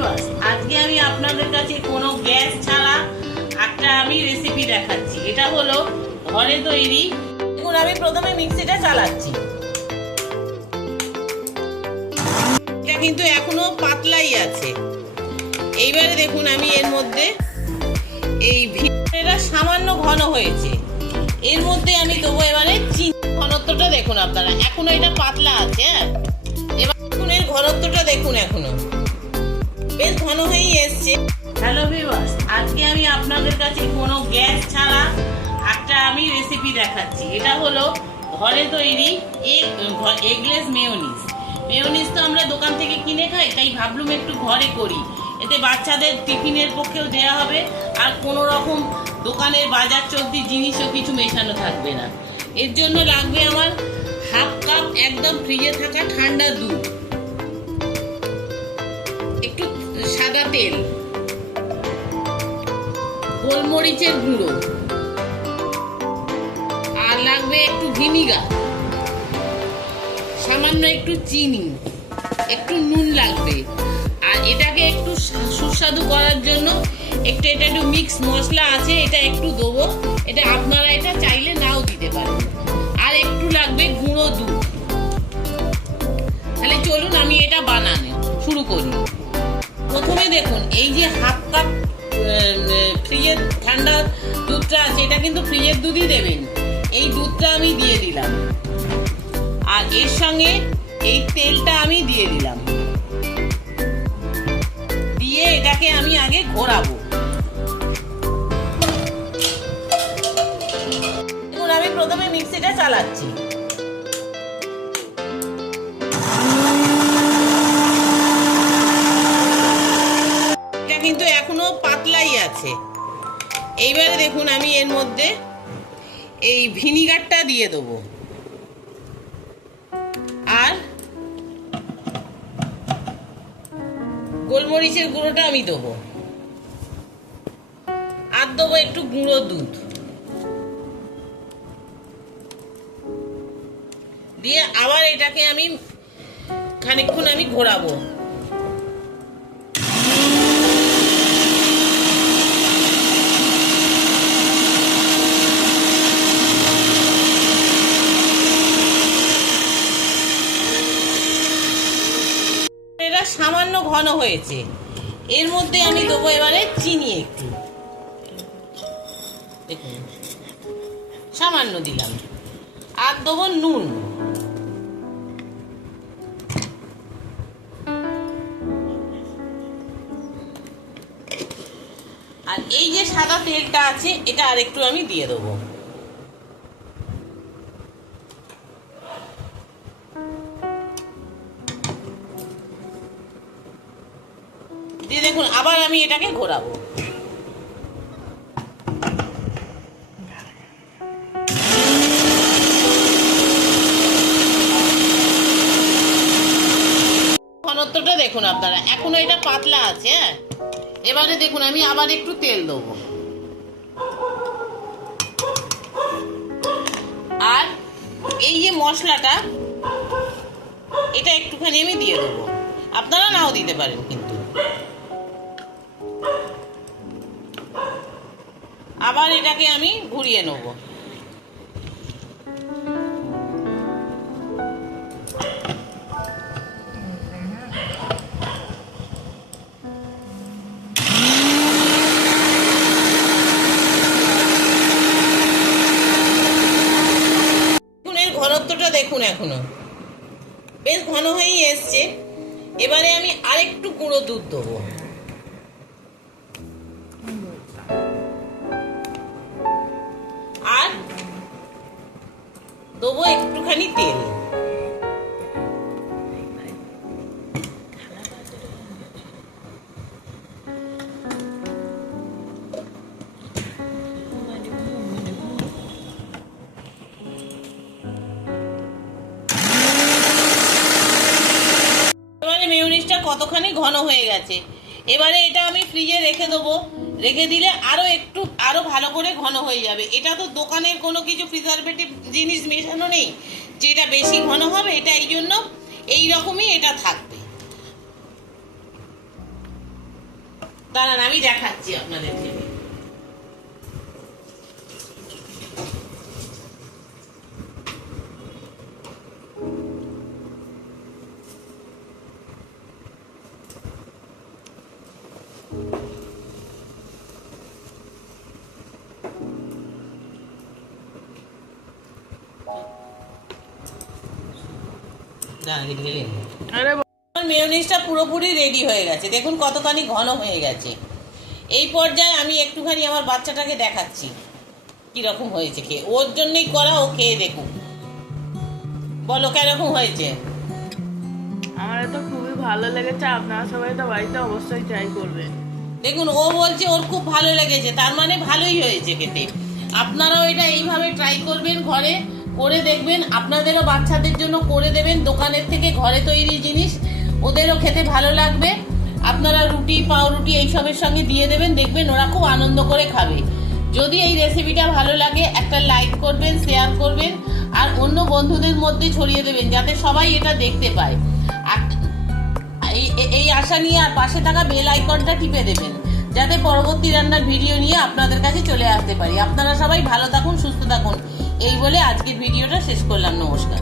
Viewers, আজকে আমি আপনাদের কাছে কোনো গ্যাস ছাড়া একটা আমি রেসিপি দেখাচ্ছি। এটা হলো ঘরে তৈরি। দেখুন, আমি প্রথমে মিক্সিটা চালাচ্ছি। এটা কিন্তু এখনো পাতলাই আছে। এইবারে দেখুন, আমি এর মধ্যে এই ভিতরেটা সামান্য ঘন হয়েছে, এর মধ্যে আমি দেবো এবারে চিনি। ঘনত্বটা দেখুন আপনারা, এখনো এটা পাতলা আছে। হ্যাঁ, এবার দেখুন এর ঘনত্বটা দেখুন, এখনো বেশ ঘন হয়েই এসছে। হ্যালো ভিউয়ার্স, আজকে আমি আপনাদের কাছে কোনো গ্যাস ছাড়া একটা আমি রেসিপি দেখাচ্ছি। এটা হলো ঘরে তৈরি এগলেস মেয়োনিজ। মেয়োনিজ তো আমরা দোকান থেকে কিনে খাই, তাই ভাবলুম একটু ঘরে করি। এতে বাচ্চাদের টিফিনের পক্ষেও দেওয়া হবে, আর কোনো রকম দোকানের বাজার চলতি জিনিসও কিছু মেশানো থাকবে না। এর জন্য লাগবে আমার হাফ কাপ একদম ফ্রিজে থাকা ঠান্ডা দুধ, একটু সাদা তেল, গোলমরিচের গুঁড়ো, আর লাগবে একটু ভিনিগার, সামান্য একটু চিনি, একটু নুন লাগবে। আর এটাকে একটু সুস্বাদু করার জন্য এটা একটু মিক্স মশলা আছে, এটা একটু দেবো। এটা আপনারা এটা চাইলে নাও দিতে পারেন। আর একটু লাগবে গুঁড়ো দুধ। তাহলে চলুন আমি এটা বানানো শুরু করি। প্রথমে দেখুন, এই যে হাফ কাপ ফ্রিজের ঠান্ডা দুধটা আছে, এটা কিন্তু ফ্রিজের দুধই দেবেন। এই দুধটা আমি দিয়ে দিলাম, আর এর সঙ্গে এই তেলটা আমি দিয়ে দিলাম। দিয়ে এটাকে আমি আগে ঘোরাবো। দেখুন, আমি প্রথমে মিক্সিটা চালাচ্ছি। এটা কিন্তু এখনো পাতলাই আছে। এইবারে দেখুন, আমি এর মধ্যে এই ভিনিগারটা দিয়ে দেবো, আর গোলমরিচের গুঁড়োটা আমি দেবো, আর দেবো একটু গুঁড়ো দুধ দিয়ে আবার এটাকে আমি খানিকক্ষণ আমি ঘোরাবো। এটা সামান্য ঘন হয়েছে, এর মধ্যে আমি দেবো এবারে চিনি একটু, দেখুন সামান্য দিলাম, আর দেবো নুন। আর এই যে সাদা তেলটা আছে, এটা আর একটু আমি দিয়ে দেবো। দিয়ে দেখুন, আবার আমি এটাকে ঘোরাবো। ঘনত্বটা দেখুন আপনারা, এখনো এটা পাতলা আছে। হ্যাঁ, এবারে দেখুন আমি আবার একটু তেল দেবো, আর এই যে মশলাটা, এটা একটুখানি আমি দিয়ে দেবো। আপনারা নাও দিতে পারেন, কিন্তু আবার এটাকে আমি ঘুরিয়ে নেব। ঘনত্বটা দেখুন, এখনো বেশ ঘন হয়েই এসছে। এবারে আমি আরেকটু গুঁড়ো দুধ দেবো, আর দেবো একটুখানি তেল। মেয়োনিজটা কতখানি ঘন হয়ে গেছে। এবারে এটা আমি ফ্রিজে রেখে দেবো। রেখে দিলে আরো ভালো করে ঘন হয়ে যাবে। এটা তো দোকানের কোনো কিছু প্রিজারভেটিভ জিনিস মেশানো নেই যে এটা বেশি ঘন হবে। এটা এই জন্য এই রকমই এটা থাকবে। দাঁড়ান আমি দেখাচ্ছি আপনাদেরকে। আরে মেয়োনিজটা পুরোপুরি রেডি হয়ে গেছে, দেখুন কতখানি ঘন হয়ে গেছে। এই পর্যায়ে আমি একটুখানি আমার বাচ্চাটাকে দেখাচ্ছি কিরকম হয়েছে খেয়ে। ওর জন্যই করা, ও খেয়ে দেখুন, বলো কিরকম হয়েছে। আমার তো খুবই ভালো লেগেছে, আপনারা সবাই তো বাড়িতে অবশ্যই ট্রাই করবেন। দেখুন ও বলছে ওর খুব ভালো লেগেছে, তার মানে ভালোই হয়েছে খেতে। আপনারাও এটা এইভাবে ট্রাই করবেন, ঘরে করে দেখবেন, আপনাদেরও বাচ্চাদের জন্য করে দেবেন। দোকানের থেকে ঘরে তৈরি জিনিস ওদেরও খেতে ভালো লাগবে। আপনারা রুটি, পাউরুটি এইসবের সঙ্গে দিয়ে দেবেন, দেখবেন ওরা খুব আনন্দ করে খাবে। যদি এই রেসিপিটা ভালো লাগে একটা লাইক করবেন, শেয়ার করবেন, আর অন্য বন্ধুদের মধ্যে ছড়িয়ে দেবেন যাতে সবাই এটা দেখতে পায়। আর এই আশা নিয়ে আর পাশে থাকা বেল আইকনটা টিপে দেবেন যাতে পরবর্তী রান্নার ভিডিও নিয়ে আপনাদের কাছে চলে আসতে পারি। আপনারা সবাই ভালো থাকুন, সুস্থ থাকুন, এই বলে আজকের ভিডিওটা শেষ করলাম। নমস্কার।